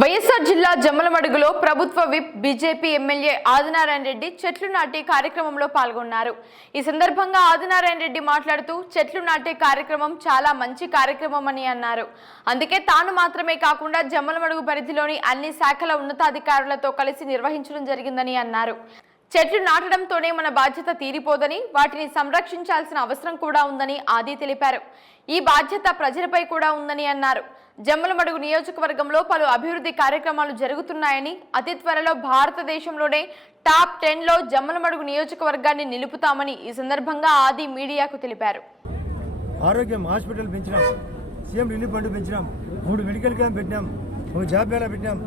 వైఎస్ఆర్ జిల్లా జమ్మలమడుగులో ప్రభుత్వ whip BJP MLA Adinarayana Reddy చెట్లు నాటే కార్యక్రమంలో పాల్గొన్నారు. ఈ సందర్భంగా ఆదినారాయణ రెడ్డి మాట్లాడుతూ చెట్లు నాటే కార్యక్రమం చాలా మంచి కార్యక్రమం అని అన్నారు. అందుకే తాను మాత్రమే కాకుండా జమ్మలమడుగు పరిధిలోని అన్ని శాఖల ఉన్నతాధికారులతో కలిసి నిర్వహించడం జరిగిందని అన్నారు. చెట్లు నాటడంతోనే మన బాధ్యత తీరిపోదని వాటిని సంరక్షించాల్సిన అవసరం కూడా ఉందని ఆది తెలిపారు. ఈ బాధ్యత ప్రజలపై కూడా ఉందని అన్నారు. జమ్మలమడుగు నియోజకవర్గంలో పలు అభివృద్ధి కార్యక్రమాలు జరుగుతున్నాయని అతి త్వరలో భారతదేశంలోనే టాప్ టెన్లో జమ్మలమడుగు నియోజకవర్గాన్ని నిలుపుతామని ఈ సందర్భంగా ఆది మీడియాకు తెలిపారు. ఆరోగ్యం హాస్పిటల్ పెంచినాం సీఎం రిలీఫ్ ఫండ్ పెంచినాం మూడు మెడికల్ క్యాంప్ పెట్టినాం ఒక జాబ్ మేళా పెట్టినాం.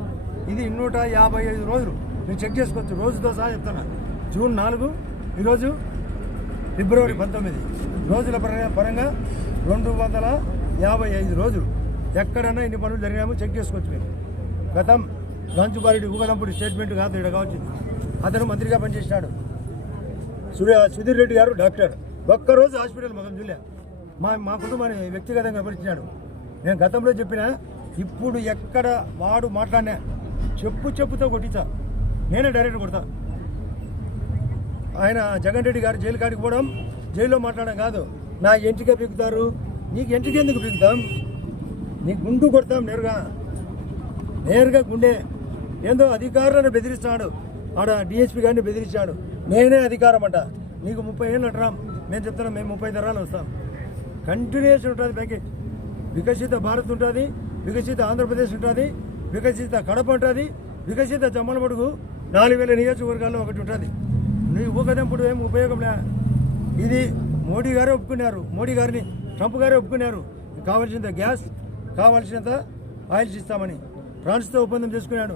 ఇది నూట యాభై ఐదు రోజులు. మీరు చెక్ చేసుకోవచ్చు రోజుతో సహా చెప్తున్నా. జూన్ నాలుగు ఈరోజు ఫిబ్రవరి పంతొమ్మిది. రోజుల పరంగా పరంగా రెండు వందల యాభై ఐదు రోజులు ఎక్కడన్నా ఇన్ని పనులు జరిగామో చెక్ చేసుకోవచ్చు మీరు గతం లంచుబారెడ్డి ఊగదంపుడి స్టేట్మెంట్ కాదు ఇక్కడ కావచ్చు అతను మంత్రిగా పనిచేసినాడు. సురే సుధీర్ రెడ్డి గారు డాక్టర్. ఒక్కరోజు హాస్పిటల్ మొదలు చూలే మా మా కుటుంబాన్ని వ్యక్తిగతంగా పరిచినాడు. నేను గతంలో చెప్పిన ఇప్పుడు ఎక్కడ వాడు మాట్లాడినా చెప్పు చెప్పుతో కొట్టించా. నేనే డైరెక్ట్ కొడతా. ఆయన జగన్ రెడ్డి గారు జైలు కాడికి పోవడం జైల్లో మాట్లాడడం కాదు. నా ఎంటిక పీకుతారు? నీకు ఎంటిక ఎందుకు పీకుతాం? నీకు గుండు కొడతాం నేరుగా. నేరుగా గుండె. ఏందో అధికారులను బెదిరిస్తాడు ఆడ డిఎస్పీ గారిని బెదిరించాడు నేనే అధికారం అంట. నీకు ముప్పై ఏళ్ళు అంటాం నేను చెప్తున్నాం మేము ముప్పై తరాలు వస్తాం. కంటిన్యూషన్ ఉంటుంది ప్యాకేజ్ వికసిత భారత్ ఉంటుంది వికసిత ఆంధ్రప్రదేశ్ ఉంటుంది వికసిత కడప ఉంటుంది వికసిత జమ్మలమడుగు నాలుగు వేల నియోజకవర్గాల్లో ఒకటి ఉంటుంది. నీ ఊకదంపుడు ఏం ఉపయోగం లే. ఇది మోడీ గారే ఒప్పుకున్నారు. మోడీ గారిని ట్రంప్ గారే ఒప్పుకున్నారు. కావాల్సినంత గ్యాస్ కావాల్సినంత ఆయిల్స్ ఇస్తామని ఫ్రాన్స్తో ఒప్పందం చేసుకున్నాడు.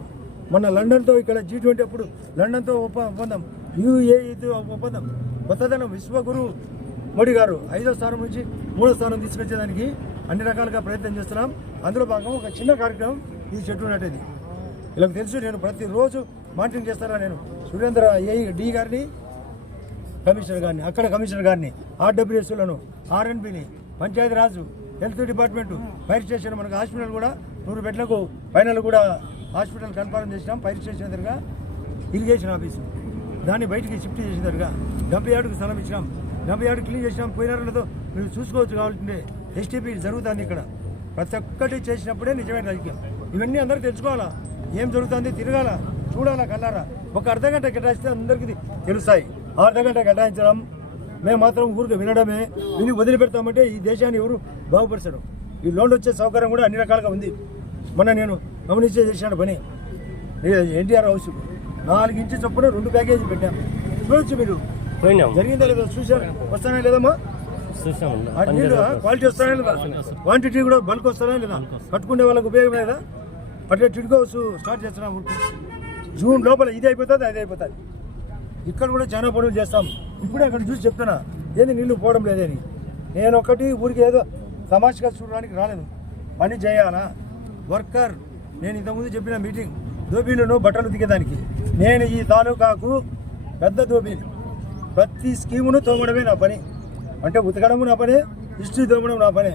మొన్న లండన్తో ఇక్కడ జీ ట్వంటీ అప్పుడు లండన్తో ఒప్ప- ఒప్పందం. యూఏఈతో ఒప్పందం. కొత్తదనం విశ్వగురు మోడీ గారు ఐదో స్థానం నుంచి మూడో స్థానం తీసుకొచ్చేదానికి అన్ని రకాలుగా ప్రయత్నం చేస్తున్నాం. అందులో భాగం ఒక చిన్న కార్యక్రమం ఈ చెట్టు నాటేది. వీళ్ళకి తెలుసు నేను ప్రతిరోజు మానిటరింగ్ చేస్తారా నేను? సురేంద్ర ఏ డి గారిని కమిషనర్ గారిని అక్కడ కమిషనర్ గారిని ఆర్డబ్ల్యూఎస్లను ఆర్ఎన్బిని panchayat Raj health department fire station మనకు హాస్పిటల్ కూడా నూరు బెడ్లకు ఫైనల్ కూడా హాస్పిటల్ కన్ఫర్మ్ చేసినాం ఫైర్ స్టేషన్ ఎదురుగా ఇరిగేషన్ ఆఫీసు. దాన్ని బయటికి షిఫ్ట్ చేసిన దగ్గర డెబ్బై ఏడుకు స్థలం ఇచ్చినాం. డెబ్బై ఏడు క్లీన్ చేసినాం పోయినారులతో మీరు చూసుకోవచ్చు కావాల్సిందే ఎస్టీపీ జరుగుతుంది ఇక్కడ. ప్రతి ఒక్కటి చేసినప్పుడే నిజమైన రాజకీయం. ఇవన్నీ అందరూ తెలుసుకోవాలా? ఏం జరుగుతుంది? తిరగాల? చూడాలా కల్లారా ఒక అర్ధ గంట కేటాయిస్తే అందరికీ తెలుస్తాయి. అర్ధ గంట కేటాయించడం మేము మాత్రం ఊరికి వినడమే విని వదిలిపెడతామంటే ఈ దేశాన్ని ఎవరు బాగుపరచడం ఈ లోన్లు వచ్చే సౌకర్యం కూడా అన్ని రకాలుగా ఉంది. మొన్న నేను గమనించే చేసిన పని. ఎన్టీఆర్ హౌస్. నాలుగు ఇంచు చొప్పున రెండు ప్యాకేజీ పెట్టాం. చూడొచ్చు మీరు. జరిగిందా లేదా? చూసారు వస్తానా లేదమ్మా క్వాలిటీ వస్తానా లేదా? క్వాంటిటీ కూడా బల్క్ వస్తానా లేదా? కట్టుకునే వాళ్ళకి ఉపయోగం లేదా? అట్లా టిడ్ హౌస్ స్టార్ట్ చేస్తున్నాం జూన్ లోపల ఇది అయిపోతుంది అది అయిపోతుంది. ఇక్కడ కూడా చాలా పనులు చేస్తాం. ఇప్పుడే అక్కడ చూసి చెప్తున్నా ఏంది నీళ్ళు పోవడం లేదని? నేను ఒకటి ఊరికి ఏదో తమాషగా చూడడానికి రాలేదు. పని చేయాలా? వర్కర్ నేను ఇంతకుముందు చెప్పిన మీటింగ్ దోబీలను బట్టలు దిగేదానికి నేను ఈ తాలూకాకు పెద్ద దోబీని. ప్రతి స్కీమును తోమడమే నా పని. అంటే ఉతకడము నా పనే హిస్టరీ తోమడం నా పనే.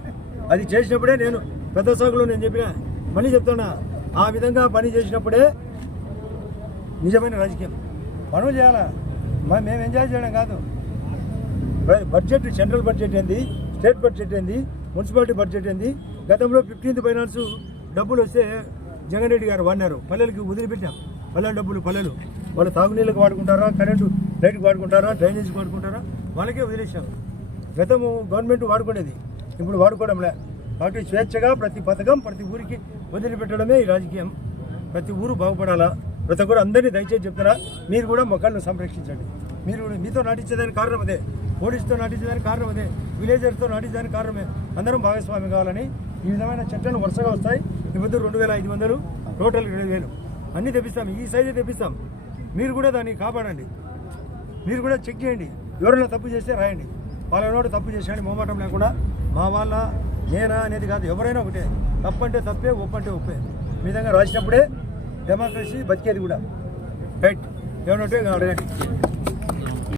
అది చేసినప్పుడే నేను పెద్ద సాగులో నేను చెప్పిన మళ్ళీ చెప్తున్నా ఆ విధంగా పని చేసినప్పుడే నిజమైన రాజకీయం. పనులు చేయాలా? మ- మేము ఎంజాయ్ చేయడం కాదు. బడ్జెట్ సెంట్రల్ బడ్జెట్ ఏంది? స్టేట్ బడ్జెట్ ఏంది? మున్సిపాలిటీ బడ్జెట్ ఏంది? గతంలో ఫిఫ్టీన్త్ ఫైనాన్స్ డబ్బులు వస్తే జగన్ రెడ్డి గారు వాడినారు. పల్లెలకి వదిలిపెట్టాం పల్లెల డబ్బులు పల్లెలు. వాళ్ళు తాగునీళ్ళకి వాడుకుంటారా? కరెంటు లైట్కి వాడుకుంటారా? డ్రైనేజ్కి వాడుకుంటారా? వాళ్ళకే వదిలేసాం గతము గవర్నమెంట్ వాడుకునేది. ఇప్పుడు వాడుకోవడంలే. కాబట్టి స్వేచ్ఛగా ప్రతి పథకం ప్రతి ఊరికి వదిలిపెట్టడమే ఈ రాజకీయం. ప్రతి ఊరు బాగుపడాలా? ప్రతి ఒక్కరు అందరినీ దయచేసి చెప్తారా? మీరు కూడా మొక్కలను సంరక్షించండి. మీరు మీతో నాటించేదానికి కారణం అదే. పోలీసుతో నాటించేదానికి కారణం అదే. విలేజర్స్తో నటించడానికి కారణమే అందరం భాగస్వామి కావాలని ఈ విధమైన చట్టాలు వరుసగా వస్తాయి. ఇప్పుడు రెండు వేల ఐదు వందలు టోటల్ రెండు వేలు. అన్నీ తెప్పిస్తాం. ఈ సైజే తెప్పిస్తాం. మీరు కూడా దాన్ని కాపాడండి. మీరు కూడా చెక్ చేయండి. ఎవరైనా తప్పు చేస్తే రాయండి. వాళ్ళ తప్పు చేసేయండి మొహమాటం లేకుండా. మా వాళ్ళ నేనా అనేది కాదు ఎవరైనా ఒకటే. తప్పంటే తప్పే ఒప్పంటే ఒప్పే. ఈ విధంగా రాసినప్పుడే డెమోక్రసీ బతికేది కూడా. రైట్. ఏమన్నట్టు అడగండి.